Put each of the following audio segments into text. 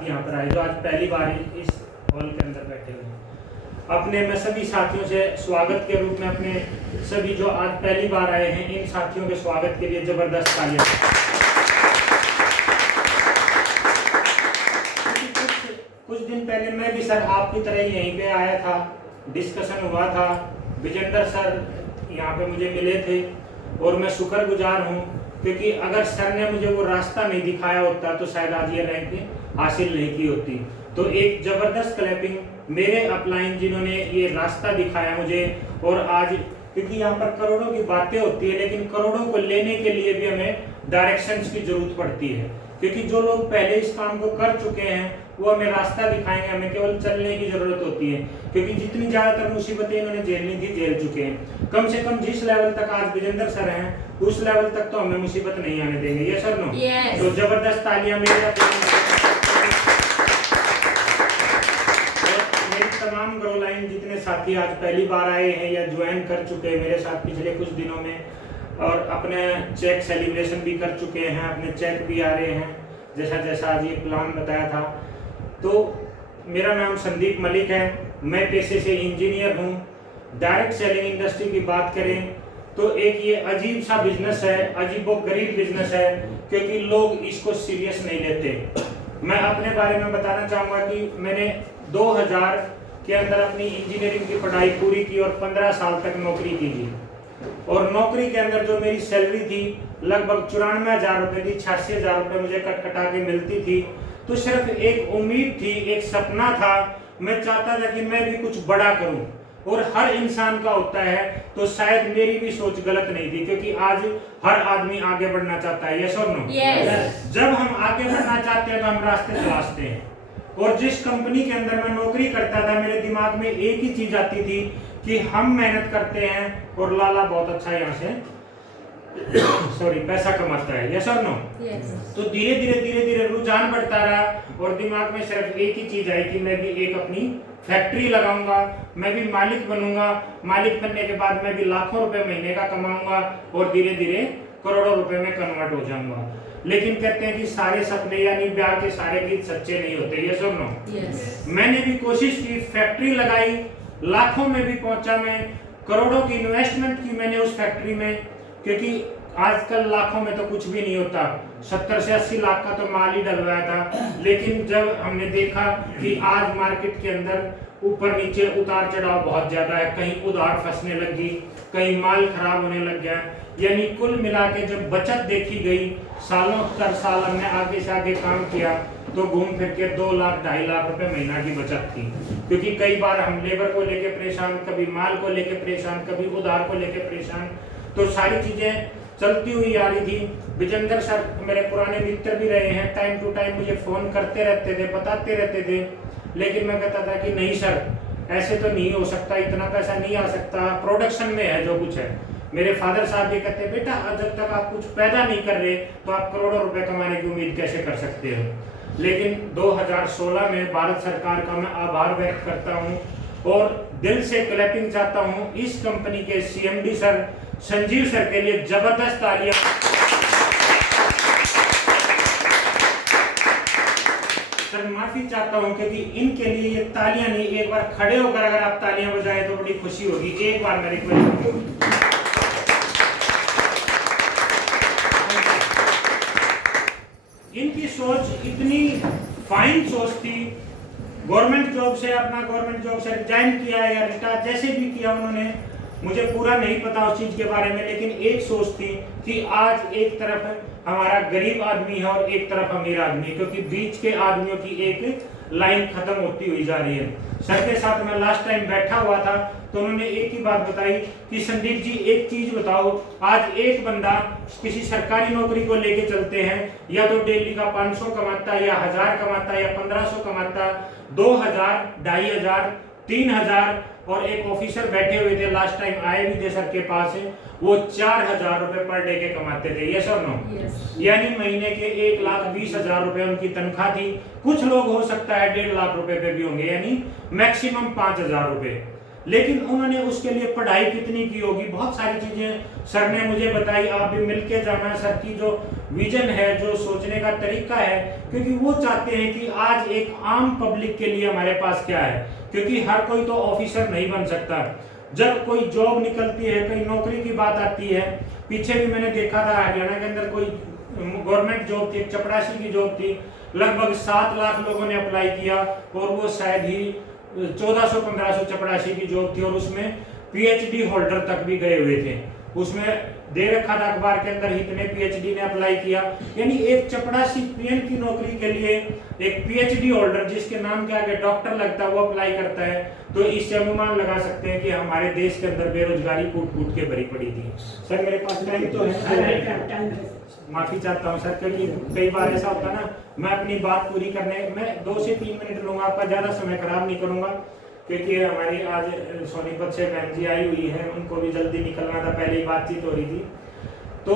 साथी यहाँ पर आए जो आज पहली बार इस हॉल के अंदर बैठे हुए हैं। अपने मैं सभी साथियों से स्वागत के रूप में अपने सभी जो आज पहली बार आए हैं इन साथियों के स्वागत के लिए जबरदस्त तालियां। कुछ दिन पहले मैं भी सर आपकी तरह यहीं पे आया था, डिस्कशन हुआ था, विजेंद्र सर यहाँ पे मुझे मिले थे और मैं शुक्रगुजार हूँ क्योंकि अगर सर ने मुझे वो रास्ता नहीं दिखाया होता तो शायद आज ये रैंक हासिल नहीं की होती। तो एक जबरदस्त क्लैपिंग मेरे अपलाइन जिन्होंने ये रास्ता दिखाया मुझे। और आज क्योंकि यहाँ पर करोड़ों की बातें होती है लेकिन करोड़ों को लेने के लिए भी हमें डायरेक्शंस की जरूरत पड़ती है, क्योंकि जो लोग पहले इस काम को कर चुके हैं वो हमें रास्ता दिखाएंगे, हमें केवल चलने की जरूरत होती है। क्योंकि जितनी ज्यादातर मुसीबतें इन्होंने झेलनी थी झेल चुके हैं। कम से कम जिस लेवल तक आज विजेंद्र सर हैं उस लेवल तक तो हमें मुसीबत नहीं आने देंगे। ये सर नो तो जबरदस्त तालियां मेरे तमाम ग्रो लाइन जितने साथी आज पहली बार आए हैं या ज्वाइन कर चुके हैं मेरे साथ पिछले कुछ दिनों में और अपने चेक सेलिब्रेशन भी कर चुके हैं, अपने चेक भी आ रहे हैं जैसा जैसा आज ये प्लान बताया था। तो मेरा नाम संदीप मलिक है, मैं पेशे से इंजीनियर हूँ। डायरेक्ट सेलिंग इंडस्ट्री की बात करें तो एक ये अजीब सा बिजनेस है, अजीबोगरीब बिजनेस है क्योंकि लोग इसको सीरियस नहीं लेते। मैं अपने बारे में बताना चाहूँगा कि मैंने 2000 के अंदर अपनी इंजीनियरिंग की पढ़ाई पूरी की और 15 साल तक नौकरी की थी। और नौकरी के अंदर जो मेरी सैलरी थी लगभग 94,000 रुपये थी, 86,000 रुपये मुझे कटा के मिलती थी। तो सिर्फ एक उम्मीद थी, एक सपना था, मैं चाहता था कि मैं भी कुछ बड़ा करूं। और हर इंसान का होता है तो शायद मेरी भी सोच गलत नहीं थी क्योंकि आज हर आदमी आगे बढ़ना चाहता है। यस और नो? जब हम आगे बढ़ना चाहते हैं तो हम रास्ते तलाशते हैं। और जिस कंपनी के अंदर मैं नौकरी करता था मेरे दिमाग में एक ही चीज आती थी कि हम मेहनत करते हैं और लाला बहुत अच्छा यहाँ से पैसा कमाता है। यस और नो? तो धीरे धीरे रुझान बढ़ता रहा और दिमाग में सिर्फ एक ही चीज आई कि मैं भी एक अपनी फैक्ट्री लगाऊंगा, मैं भी मालिक बनूंगा। मालिक बनने के बाद मैं भी लाखों रुपए महीने का कमाऊंगा और धीरे धीरे करोड़ों रुपए में कन्वर्ट हो जाऊंगा। लेकिन कहते हैं कि सारे सपने यानी ब्याह के सारे गीत सच्चे नहीं होते। ये सब नो मैंने भी कोशिश की, फैक्ट्री लगाई, लाखों में भी पहुंचा मैं, करोड़ों की इन्वेस्टमेंट की मैंने उस फैक्ट्री में, क्योंकि आजकल लाखों में तो कुछ भी नहीं होता, 70 से 80 लाख का तो माल ही डलवाया था। लेकिन जब हमने देखा कि आज मार्केट के अंदर ऊपर नीचे उतार चढ़ाव बहुत ज्यादा है, कहीं उधार फंसने लगी, कहीं माल खराब होने लग गया, यानी कुल मिला के जब बचत देखी गई, सालों कर साल हमने आगे से आगे काम किया तो घूम फिर के 2 लाख 2.5 लाख रुपए महीना की बचत थी। क्योंकि कई बार हम लेबर को लेके परेशान, कभी माल को लेके परेशान, कभी उधार को लेके परेशान, तो सारी चीजें चलती हुई आ रही थी। विजेंद्र सर मेरे पुराने मित्र भी रहे हैं, टाइम टू टाइम मुझे फोन करते रहते थे, बताते रहते थे, लेकिन मैं कहता था कि नहीं सर ऐसे तो नहीं हो सकता, इतना पैसा नहीं आ सकता, प्रोडक्शन में है जो कुछ है। मेरे फादर साहब भी कहते बेटा जब तक आप कुछ पैदा नहीं कर रहे तो आप करोड़ों रुपए कमाने की उम्मीद कैसे कर सकते हो। लेकिन 2016 में भारत सरकार का मैं आभार व्यक्त करता हूँ और दिल से क्लैपिंग चाहता हूँ इस कंपनी के CMD सर संजीव सर के लिए जबरदस्त तालियां। सर माफी चाहता हूं क्योंकि इनके लिए ये तालियां नहीं, एक बार खड़े होकर अगर आप तालियां बजाएं तो बड़ी खुशी होगी। एक बार मैं रिक्वेस्ट करूंगा। इनकी सोच इतनी फाइन सोच थी, गवर्नमेंट जॉब से रिजाइन किया या रिटायर जैसे भी किया उन्होंने, मुझे पूरा नहीं पता उस चीज के बारे में, लेकिन एक सोच थी कि आज एक तरफ हमारा गरीब आदमी है और एक तरफ अमीर आदमी, क्योंकि बीच के आदमियों की एक लाइन खत्म होती हुई जा रही है। सर के साथ मैं लास्ट टाइम बैठा हुआ था तो उन्होंने एक ही बात बताई कि संदीप जी एक चीज बताओ, आज एक बंदा किसी सरकारी नौकरी को लेके चलते हैं, या तो डेली का 500 कमाता है या 1000 कमाता है या 1500 कमाता, 2000, 2500, 3000, और एक ऑफिसर बैठे हुए थे लास्ट टाइम आए भी थे सर के पास, वो 4000 रुपए पर डे के कमाते थे। यस और नो? यानी महीने के 1,20,000 रुपए उनकी तनख्वाह थी। कुछ लोग हो सकता है 1.5 लाख रुपए पे भी होंगे, यानी मैक्सिमम 5,000 रुपए। लेकिन उन्होंने उसके लिए पढ़ाई कितनी की होगी, बहुत सारी चीजें सर ने मुझे बताई। आप भी मिलके जाना, सर की जो विजन है, जो सोचने का तरीका है, क्योंकि वो चाहते हैं कि आज एक आम पब्लिक के लिए हमारे पास क्या है, क्योंकि हर कोई तो ऑफिसर नहीं बन सकता। जब कोई जॉब निकलती है, कोई नौकरी की बात आती है, पीछे भी मैंने देखा था हरियाणा के अंदर कोई गवर्नमेंट जॉब थी, चपरासी की जॉब थी, लगभग 7 लाख लोगों ने अप्लाई किया और वो शायद ही 1400-1500 चपरासी की जॉब थी और उसमें पीएचडी होल्डर तक भी गए हुए थे। उसमें दे रखा था अखबार के अंदर इतने पीएचडी ने अप्लाई किया, यानी एक चपरासी पीएन की नौकरी के लिए एक पीएचडी होल्डर जिसके नाम के आगे डॉक्टर लगता है वो अप्लाई करता है। तो इससे अनुमान लगा सकते हैं कि हमारे देश के अंदर बेरोजगारी कूट कूट के भरी पड़ी थी। सर मेरे पास टाइम तो है, माफी चाहता हूँ सर, क्योंकि कई बार ऐसा होता है ना, मैं अपनी बात पूरी करने मैं 2 से 3 मिनट लूंगा, आपका ज्यादा समय खराब नहीं करूंगा, क्योंकि हमारी आज सोनीपत से बहन जी आई हुई है, उनको भी जल्दी निकलना था, पहले ही बातचीत हो रही थी। तो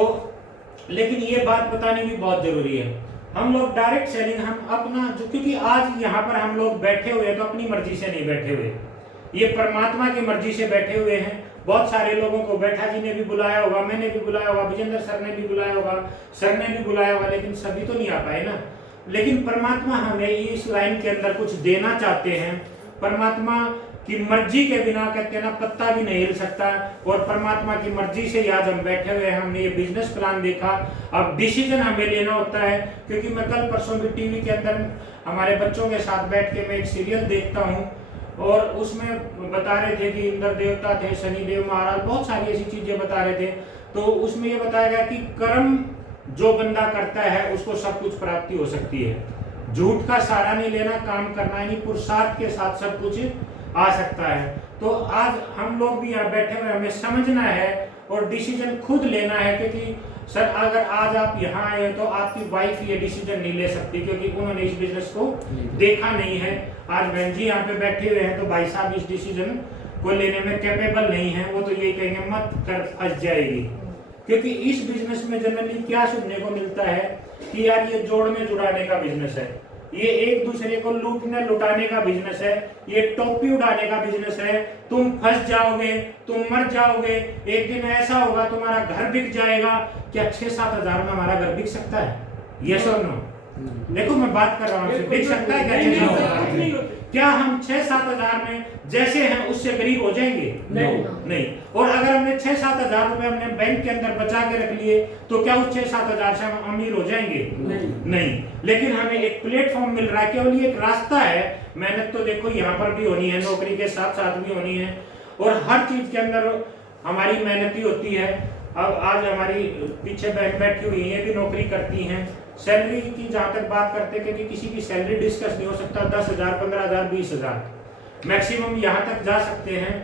लेकिन ये बात बतानी भी बहुत जरूरी है। हम लोग डायरेक्ट सेलिंग हम अपना जो, क्योंकि आज यहाँ पर हम लोग बैठे हुए हैं तो अपनी मर्जी से नहीं बैठे हुए, ये परमात्मा की मर्जी से बैठे हुए हैं। बहुत सारे लोगों को बैठा जी ने भी बुलाया होगा, मैंने भी बुलाया होगा, विजेंद्र सर ने भी बुलाया होगा, सर ने भी बुलाया होगा, लेकिन सभी तो नहीं आ पाए ना। लेकिन परमात्मा हमें इस लाइन के अंदर कुछ देना चाहते हैं। परमात्मा की मर्जी के बिना कहते हैं ना पत्ता भी नहीं हिल सकता, और परमात्मा की मर्जी से आज हम बैठे हुए हैं। हमने ये बिजनेस प्लान देखा, अब डिसीजन हमें लेना होता है, क्योंकि मैं कल परसों भी टीवी के अंदर हमारे बच्चों के साथ बैठ के मैं एक सीरियल देखता हूँ और उसमें बता रहे थे कि इंद्र देवता थे, शनिदेव महाराज, बहुत सारी ऐसी चीजें बता रहे थे। तो उसमें ये बताया गया कि कर्म जो बंदा करता है उसको सब कुछ प्राप्ति हो सकती है। झूठ का सहारा नहीं लेना, काम करना, यानी पुरुषार्थ के साथ सब कुछ आ सकता है। तो आज हम लोग भी यहाँ बैठे हुए, हमें समझना है और डिसीजन खुद लेना है, क्योंकि सर अगर आज आप यहाँ आए तो आपकी वाइफ ये डिसीजन नहीं ले सकती, क्योंकि उन्होंने इस बिजनेस को देखा नहीं है। आज बहन जी यहाँ पे बैठे हुए हैं तो भाई साहब इस डिसीजन को लेने में कैपेबल नहीं है, वो तो यही कहेंगे मत कर, फंस जाएगी। क्योंकि इस बिजनेस में जनरली क्या सुनने को मिलता है कि यार ये जोड़ने जुड़ाने का बिजनेस है, ये एक दूसरे को लूटने लुटाने का बिजनेस है, ये टोपी उड़ाने का बिजनेस है। तुम फंस जाओगे, तुम मर जाओगे, एक दिन ऐसा होगा तुम्हारा घर बिक जाएगा। क्या 6-7 हजार में हमारा घर बिक सकता है? यस और नो? देखो मैं बात कर रहा हूँ, बिक सकता है क्या 6-7 हजार? क्या हम 6-7 हजार में जैसे हैं उससे गरीब हो जाएंगे? नहीं। और अगर हमने 6-7 हजार रुपए हमने बैंक के अंदर बचा के रख लिए तो क्या उस 6-7 हजार से हम अमीर हो जाएंगे? नहीं। लेकिन हमें एक प्लेटफॉर्म मिल रहा है, केवल ये एक रास्ता है। मेहनत तो देखो यहाँ पर भी होनी है, नौकरी के साथ साथ भी होनी है, और हर चीज के अंदर हमारी मेहनत ही होती है। अब आज हमारी पीछे बहन बैठी हुई है, ये भी नौकरी करती हैं। सैलरी की जहां तक बात करते हैं, क्योंकि किसी की सैलरी डिस्कस नहीं हो सकता, 10,000, 15,000, 20,000 मैक्सिमम यहां तक जा सकते हैं।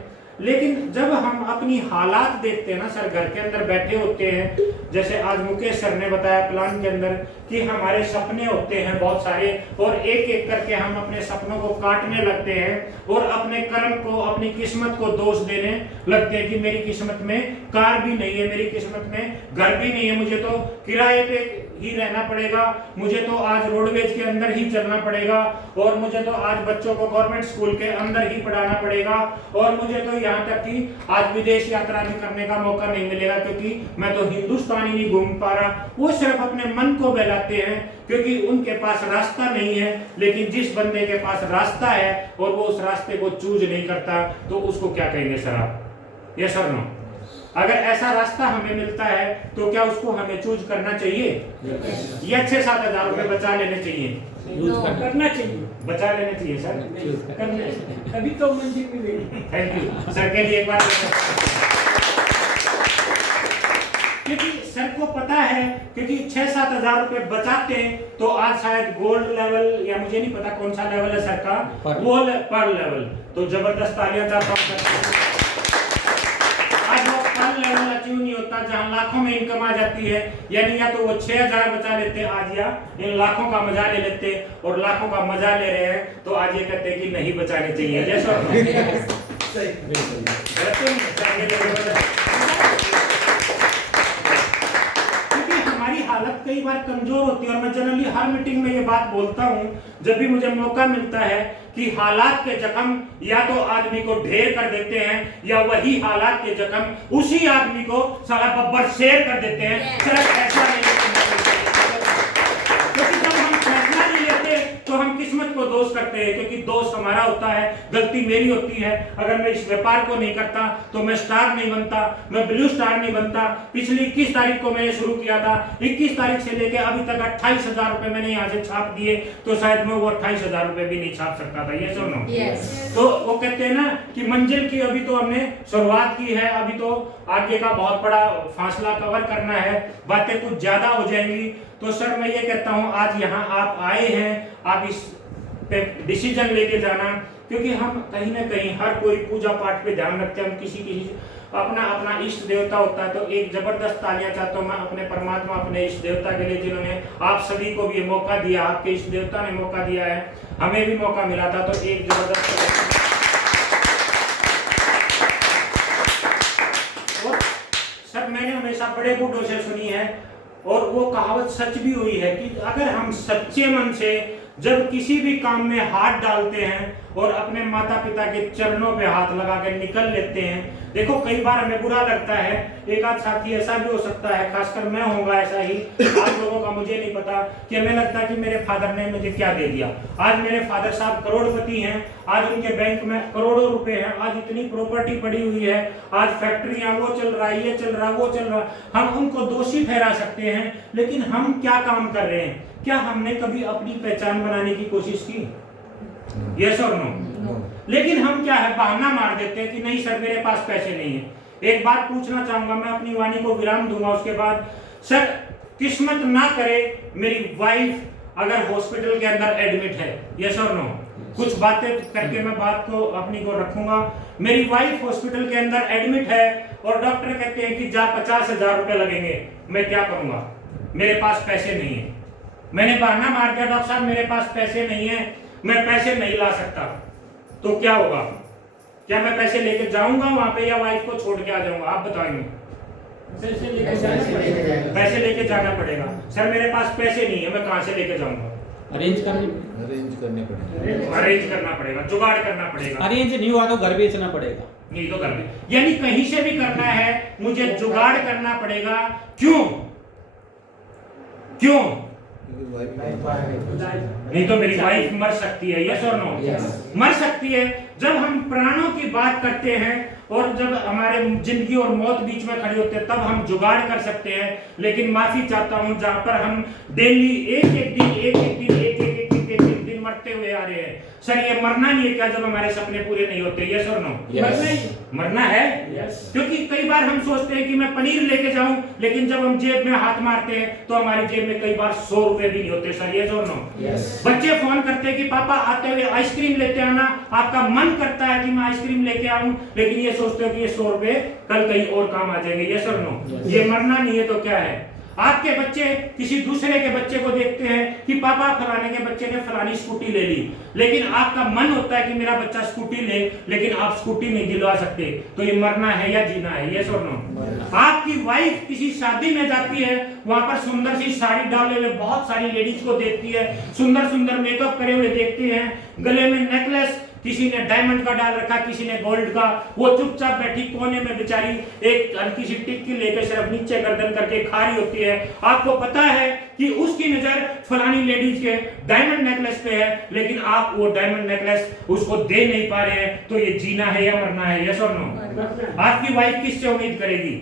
लेकिन जब हम अपनी हालात देखते हैं ना सर, घर के अंदर बैठे होते हैं, जैसे आज मुकेश सर ने बताया प्लान के अंदर कि हमारे सपने होते हैं बहुत सारे, और एक एक करके हम अपने सपनों को काटने लगते हैं और अपने कर्म को, अपनी किस्मत को दोष देने लगते हैं कि मेरी किस्मत में कार भी नहीं है, मेरी किस्मत में घर भी नहीं है, मुझे तो किराए पे ही रहना पड़ेगा, मुझे तो आज रोडवेज के अंदर ही चलना पड़ेगा, और मुझे तो आज बच्चों को गवर्नमेंट स्कूल के अंदर ही पढ़ाना पड़ेगा, और मुझे तो यहाँ तक कि आज विदेश यात्रा भी करने का मौका नहीं मिलेगा, क्योंकि मैं तो हिंदुस्तान ही नहीं घूम पा रहा। वो सिर्फ अपने मन को बहलाते हैं, क्योंकि उनके पास रास्ता नहीं है। लेकिन जिस बंदे के पास रास्ता है और वो उस रास्ते को चूज नहीं करता, तो उसको क्या कहेंगे सर आप? यस और नो? अगर ऐसा रास्ता हमें मिलता है तो क्या उसको हमें चूज करना चाहिए या 6-7 हजार रुपए बचा लेने चाहिए? करना चाहिए, बचा लेने चाहिए सर, अभी तो मंजिल मिलेगी। थैंक यू सर के लिए एक बार, क्योंकि सर को पता है, क्योंकि 6-7 हजार रुपए बचाते हैं तो आज शायद गोल्ड लेवल, या मुझे नहीं पता कौन सा लेवल है सर का, वो पर लेवल, तो जबरदस्त तालियां चाहता हूं। आज वो पर लेवल अचीव नहीं होता जहां लाखों में इनकम आ जाती है, यानी या तो वो 6,000 बचा लेते आज, या इन लाखों का मजा ले लेते, और लाखों का मजा ले रहे हैं तो आज ये कहते हैं कि नहीं बचाने चाहिए। जैसा हमारी हालत कई बार कमजोर होती है, और मैं जनरली हर मीटिंग में ये बात बोलता हूँ जब भी मुझे मौका मिलता है कि हालात के जख्म या तो आदमी को ढेर कर देते हैं, या वही हालात के जख्म उसी आदमी को साला बब्बर शेर कर देते हैं। सिर्फ ऐसा नहीं करना चाहिए, क्योंकि जब हम फैसला नहीं लेते तो हम किस्मत को दोष करते हैं, क्योंकि दोष हमारा होता है, गलती मेरी होती है। अगर मैं इस व्यापार को नहीं करता तो मैं स्टार नहीं बनता, मैं ब्लू स्टार नहीं बनता। पिछली 21 तारीख को मैंने शुरू किया था, 21 तारीख से लेके अभी तक 28,000 रुपए मैंने यहाँ से छाप दिए, तो शायद मैं वो 28,000 रुपए भी नहीं छाप सकता था। ये सुनो, तो वो कहते हैं ना कि मंजिल की अभी तो हमने शुरुआत की है, अभी तो आगे का बहुत बड़ा फासला कवर करना है, बातें कुछ ज्यादा हो जाएंगी। तो सर मैं ये कहता हूँ आज यहाँ आप आए हैं, आप इस पे डिसीजन लेके जाना, क्योंकि हम कहीं ना कहीं हर कोई पूजा पाठ पे ध्यान रखते हैं, हम किसी अपना अपना इष्ट देवता होता है। तो एक जबरदस्त तालियां चाहता हूँ मैं अपने परमात्मा, अपने इष्ट देवता के लिए, जिन्होंने आप सभी को भी ये मौका दिया, आपके इष्ट देवता ने मौका दिया है, हमें भी मौका मिला था, तो एक जबरदस्त। और सर मैंने हमेशा बड़े बूढ़ों से सुनी है, और वो कहावत सच भी हुई है कि अगर हम सच्चे मन से जब किसी भी काम में हाथ डालते हैं और अपने माता पिता के चरणों पे हाथ लगा के निकल लेते हैं, देखो कई बार हमें बुरा लगता है, एक आध साथी ऐसा भी हो सकता है, खासकर मैं होऊंगा ऐसा ही, आप लोगों का मुझे नहीं पता, कि हमें लगता है कि मेरे फादर ने मुझे क्या दे दिया। आज मेरे फादर साहब करोड़पति हैं, आज उनके बैंक में करोड़ों रुपए हैं, आज इतनी प्रॉपर्टी पड़ी हुई है, आज फैक्ट्रियां, वो चल रहा है, ये चल रहा है, वो चल रहा है। हम उनको दोषी ठहरा सकते हैं, लेकिन हम क्या काम कर रहे हैं? क्या हमने कभी अपनी पहचान बनाने की कोशिश की? यस और नो? लेकिन हम क्या है, बहाना मार देते हैं कि नहीं सर मेरे पास पैसे नहीं है। एक बात पूछना चाहूंगा, मैं अपनी वाणी को विराम दूंगा उसके बाद। सर किस्मत ना करे मेरी वाइफ अगर हॉस्पिटल के अंदर एडमिट है, यस और नो? कुछ बातें करके मैं बात को अपनी को रखूंगा। मेरी वाइफ हॉस्पिटल के अंदर एडमिट है और डॉक्टर कहते हैं कि जा 50,000 रुपए लगेंगे, मैं क्या करूंगा? मेरे पास पैसे नहीं है। मैंने बहाना मार दिया, डॉक्टर साहब मेरे पास पैसे नहीं है, मैं पैसे नहीं ला सकता, तो क्या होगा? क्या मैं पैसे लेके जाऊंगा वहां पे या वाइफ को छोड़ के आ जाऊंगा? आप बताएंगे। पैसे लेके जाना पड़ेगा। सर मेरे पास पैसे नहीं है, मैं कहां से लेके जाऊंगा? अरेंज करना पड़ेगा, जुगाड़ करना पड़ेगा। अरेंज नहीं हुआ तो घर बेचना पड़ेगा। नहीं तो घर में, यानी कहीं से भी करना है, मुझे जुगाड़ करना पड़ेगा। क्यों? क्यों? नहीं तो मेरी वाइफ मर सकती है, यस और नो? मर सकती है। जब हम प्राणों की बात करते हैं और जब हमारे जिंदगी और मौत बीच में खड़ी होती है, तब हम जुगाड़ कर सकते हैं। लेकिन माफी चाहता हूं, जहां पर हम डेली एक एक दिन मरते हुए आ रहे हैं। सर ये मरना नहीं है क्या जब हमारे सपने पूरे नहीं होते? यस और नो? मरना है। क्योंकि कई बार हम सोचते हैं कि मैं पनीर लेके जाऊं, लेकिन जब हम जेब में हाथ मारते हैं तो हमारी जेब में कई बार 100 रुपए भी नहीं होते। सर यस और नो? बच्चे फोन करते हैं कि पापा आते हुए आइसक्रीम लेते आना, आपका मन करता है कि मैं आइसक्रीम लेके आऊं, लेकिन ये सोचते हो कि ये 100 रुपए कल कहीं और काम आ जाएंगे। यस और नो? ये मरना नहीं है तो क्या है? आपके बच्चे किसी दूसरे के बच्चे को देखते हैं कि पापा फलाने के बच्चे ने फलानी स्कूटी ले ली, लेकिन आपका मन होता है कि मेरा बच्चा स्कूटी ले, लेकिन आप स्कूटी नहीं दिलवा सकते। तो ये मरना है या जीना है? यस और नो? आपकी वाइफ किसी शादी में जाती है, वहां पर सुंदर सी साड़ी डाले हुए बहुत सारी लेडीज को देखती है, सुंदर सुंदर मेकअप करे हुए देखती है, गले में नेकलेस, किसी ने डायमंड का डाल रखा, किसी ने गोल्ड का, वो चुपचाप बैठी कोने में बेचारी एक हल्की सी टिक्की लेकर सिर्फ नीचे गर्दन करके खा रही होती है। आपको पता है कि उसकी नजर फलानी लेडीज के डायमंड नेकलेस पे है, लेकिन आप वो डायमंड नेकलेस उसको दे नहीं पा रहे हैं। तो ये जीना है या मरना है? यस और नो? आपकी वाइफ किससे उम्मीद करेगी?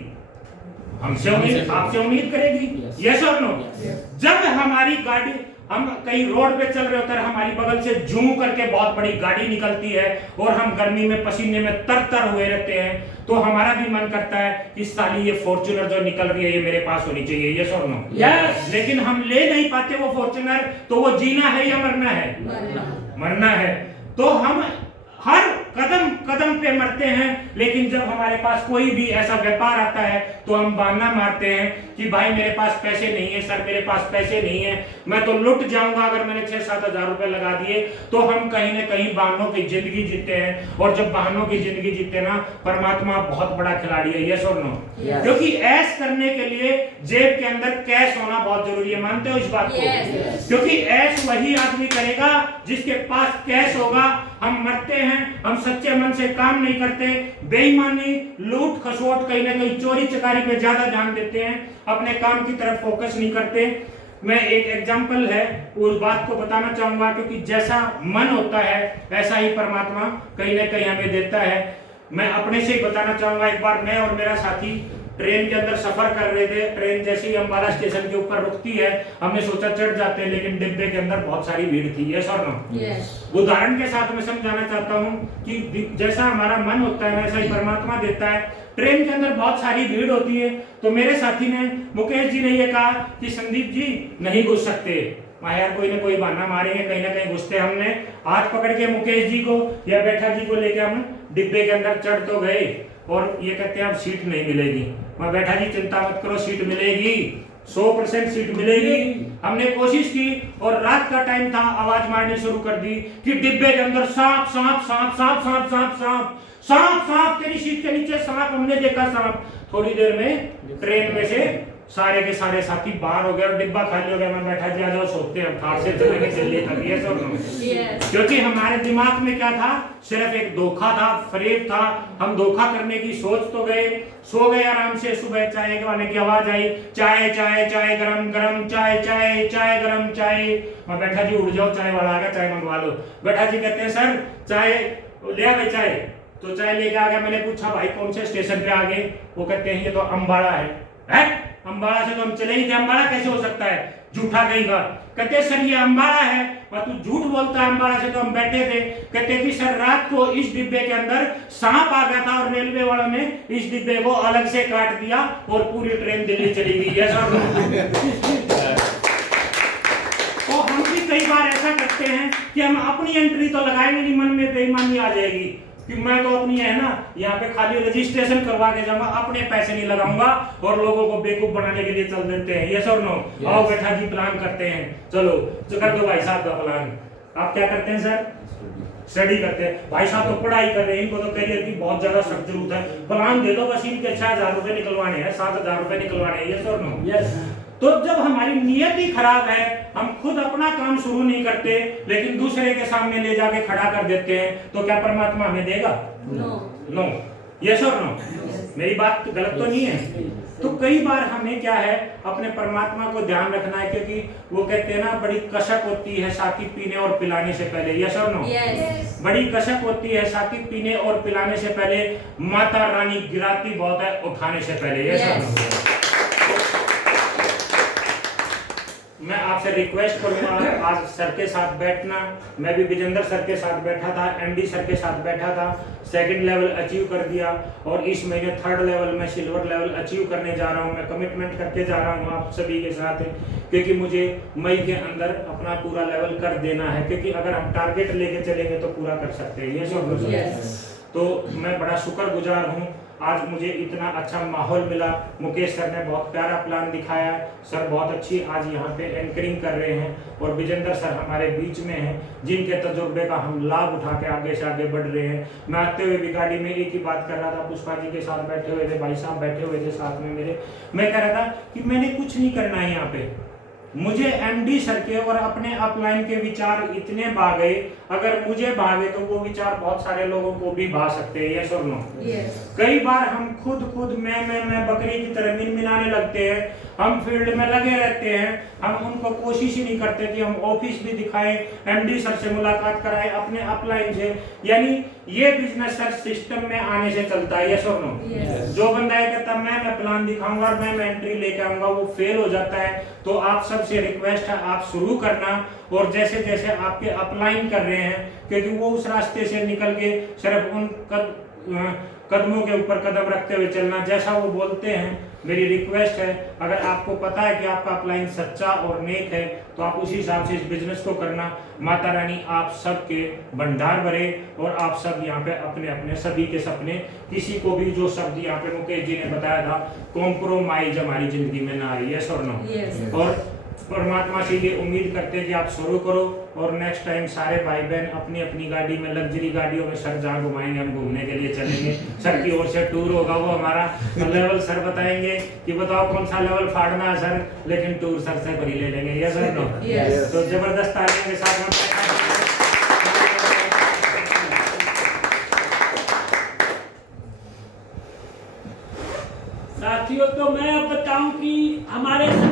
हमसे उम्मीद, आपसे उम्मीद करेगी। यस और नो? जब हमारी गाड़ी, हम कहीं रोड पे चल रहे होते हैं, हमारी बगल से जूं करके बहुत बड़ी गाड़ी निकलती है और हम गर्मी में पसीने में तर हुए रहते हैं, तो हमारा भी मन करता है कि साली ये फॉर्च्यूनर जो निकल रही है ये मेरे पास होनी चाहिए। यस और नो? यस। लेकिन हम ले नहीं पाते वो फॉर्च्यूनर, तो वो जीना है या मरना है? मरना है। तो हम हर कदम कदम पे मरते हैं, लेकिन जब हमारे पास कोई भी ऐसा व्यापार आता है तो हम बहाना मारते हैं कि भाई मेरे पास पैसे नहीं है सर, मेरे पास पैसे नहीं है, मैं तो लुट जाऊंगा अगर मैंने 6-7 हजार रुपए लगा दिए। तो हम कहीं ना कहीं बहानों की जिंदगी जीते हैं, और जब बहानों की जिंदगी जीते ना, परमात्मा बहुत बड़ा खिलाड़ी है, यस और नो? क्योंकि ऐश करने के लिए जेब के अंदर कैश होना बहुत जरूरी है, मानते हो इस बात को? क्योंकि ऐश वही आदमी करेगा जिसके पास कैश होगा। हम मरते हैं, हम सच्चे मन से काम नहीं करते, बेईमानी, लूट खसोट, कहीं ना कहीं चोरी चकारी पे ज्यादा ध्यान देते हैं, अपने काम की तरफ फोकस नहीं करते। मैं एक एग्जाम्पल है उस बात को बताना चाहूंगा, क्योंकि जैसा मन होता है ऐसा ही परमात्मा कहीं ना कहीं हमें देता है। मैं अपने से ही बताना चाहूंगा। एक बार मैं और मेरा साथी ट्रेन के अंदर सफर कर रहे थे। ट्रेन जैसे ही अंबाला स्टेशन के ऊपर रुकती है, हमने सोचा चढ़ जाते हैं, लेकिन डिब्बे के अंदर बहुत सारी भीड़ थी, यस और नो? उदाहरण के साथ मैं समझाना चाहता हूँ कि जैसा हमारा मन होता है वैसा ही परमात्मा देता है। ट्रेन के अंदर बहुत सारी भीड़ होती है, तो मेरे साथी ने, मुकेश जी ने ये कहा कि संदीप जी नहीं घुस सकते, यार कोई ना कोई बहाना मारेंगे, कहीं ना कहीं घुसते। हमने हाथ पकड़ के मुकेश जी को या बैठा जी को लेके हम डिब्बे के अंदर चढ़ तो गए, और ये कहते हैं अब सीट नहीं मिलेगी। मैं बैठा जी चिंता मत करो, सीट मिलेगी, 100% सीट मिलेगी। हमने कोशिश की, और रात का टाइम था, आवाज मारनी शुरू कर दी कि डिब्बे के अंदर सांप सांप सांप सांप सांप सांप सांप सांप सांप, तेरी सीट के नीचे सांप। हमने देखा सांप। थोड़ी देर में ट्रेन में से सारे के सारे साथी बाहर हो गए और डिब्बा खाली हो गया। मैं बैठा जी आ जाओ सोते हैं, ठाट से चलेंगे, चलिए तभी है सब। क्योंकि हमारे दिमाग में क्या था, सिर्फ एक धोखा था, फरेब था। हम धोखा करने की सोच तो गए, सो गए आराम से। सुबह चाय वाले की आवाज आई, चाय चाय चाय गरम गरम चाय, चाय चाय गरम चाय। मैं बैठा जी उठ जाओ, चाय वाला आ गया, चाय मंगवा लो। बैठा जी कहते हैं सर चाय ले आ गए चाय। तो चाय लेके आ गया। मैंने पूछा भाई कौन से स्टेशन पे आ गए? वो कहते हैं ये तो अम्बाड़ा है। अम्बाड़ा से तो हम चले ही थे, अम्बाड़ा कैसे हो सकता है, झूठा कहेगा। कहते सर ये अम्बाड़ा है, और तू झूठ बोलता है, अम्बाड़ा से तो हम बैठे थे। कहते कि सर रात को इस डिब्बे के अंदर सांप आ गया था, और रेलवे वालों ने इस डिब्बे को अलग से काट दिया, और पूरी ट्रेन दिल्ली चली गई है सर। तो हम भी कई बार ऐसा करते हैं कि हम अपनी एंट्री तो लगाएंगे नहीं, मन में बेईमानी आ जाएगी कि मैं तो अपनी है ना यहाँ पे खाली रजिस्ट्रेशन करवा के जाऊंगा, अपने पैसे नहीं लगाऊंगा, और लोगों को बेवकूफ बनाने के लिए चल देते हैं, यस और नो? आओ बैठा जी प्लान करते हैं, चलो कर दो भाई साहब का प्लान। आप क्या करते हैं सर? स्टडी करते हैं। भाई साहब तो पढ़ाई कर रहे हैं, इनको तो करियर की बहुत ज्यादा सख्त जरूरत है, प्लान दे दो बस, इनके 6,000 रुपए निकलवाने हैं, 7,000 रुपए निकलवाने हैं, यस और नो? यस। तो जब हमारी नियत ही खराब है, हम खुद अपना काम शुरू नहीं करते, लेकिन दूसरे के सामने ले जाके खड़ा कर देते हैं, तो क्या परमात्मा हमें देगा? नो। यस और नो? मेरी बात गलत तो नहीं है? तो कई बार हमें क्या है, अपने परमात्मा को ध्यान रखना है, क्योंकि वो कहते हैं ना बड़ी कसक होती है साकी पीने और पिलाने से पहले, यस और नो? बड़ी कसक होती है साकी पीने और पिलाने से पहले, माता रानी गिराती बहुत है उठाने से पहले, यस और नो? मैं आपसे रिक्वेस्ट करूंगा आज सर के साथ बैठना। मैं भी विजेंद्र सर के साथ बैठा था, एमडी सर के साथ बैठा था, 2nd लेवल अचीव कर दिया, और इस महीने 3rd लेवल में सिल्वर लेवल अचीव करने जा रहा हूं। मैं कमिटमेंट करके जा रहा हूं आप सभी के साथ, क्योंकि मुझे मई के अंदर अपना पूरा लेवल कर देना है, क्योंकि अगर हम टारगेट लेके चलेंगे तो पूरा कर सकते हैं, ये सब। तो मैं बड़ा शुक्रगुजार हूँ, आज मुझे इतना अच्छा माहौल मिला। मुकेश सर ने बहुत प्यारा प्लान दिखाया, सर बहुत अच्छी आज यहाँ पे एंकरिंग कर रहे हैं, और विजेंद्र सर हमारे बीच में हैं, जिनके तजुर्बे का हम लाभ उठा के आगे से आगे बढ़ रहे हैं। मैं आते हुए भी गाड़ी में एक ही बात कर रहा था, पुष्पा जी के साथ बैठे हुए थे, भाई साहब बैठे हुए थे साथ में मेरे। मैं कह रहा था कि मैंने कुछ नहीं करना है यहाँ पे, मुझे एमडी सर के और अपने अपलाइन के विचार इतने भा गए, अगर मुझे भागे तो वो विचार बहुत सारे लोगों को भी भा सकते हैं, यस और नो? कई बार हम खुद मैं बकरी की तरह मिनमिनाने लगते हैं, हम फील्ड में लगे रहते हैं, हम उनको कोशिश ही नहीं करते कि हम ऑफिस भी दिखाएं, एमडी सर से मुलाकात कराएं अपने अपलाइन से। यानी ये बिजनेस सर सिस्टम में आने से चलता है, यस और नो? जो बंदा है कहता मैं प्लान दिखाऊंगा और मैं एंट्री लेके आऊंगा, वो फेल हो जाता है। तो आप सबसे रिक्वेस्ट है आप शुरू करना, और जैसे जैसे आपके अपलाइन कर रहे हैं, क्योंकि वो उस रास्ते से निकल के सिर्फ कदमों के ऊपर कदम रखते हुए चलना, जैसा वो बोलते हैं। मेरी रिक्वेस्ट है, अगर आपको पता है कि आपका अपलाइन सच्चा और नेक है तो आप उसी हिसाब से इस बिजनेस को करना। माता रानी आप सबके भंडार भरे और आप सब यहाँ पे अपने अपने सभी के सपने, किसी को भी जो शब्द यहाँ पे मुकेश जी ने बताया था, कॉम्प्रोमाइज हमारी जिंदगी में ना आई, यस और नो। और परमात्मा से ये उम्मीद करते हैं कि आप शुरू करो और नेक्स्ट टाइम सारे भाई बहन अपनी अपनी गाड़ी में, लग्जरी गाड़ियों में सर जहाँ घुमाएंगे, हम घूमने के लिए चलेंगे। सर की ओर से टूर होगा, वो हमारा लेवल सर बताएंगे कि बताओ कौन सा लेवल फाड़ना है सर, लेकिन टूर सर से भरी ले लेंगे, यस और नो। तो जबरदस्त तालियों के साथ साथियों, तो मैं अब बताऊं कि हमारे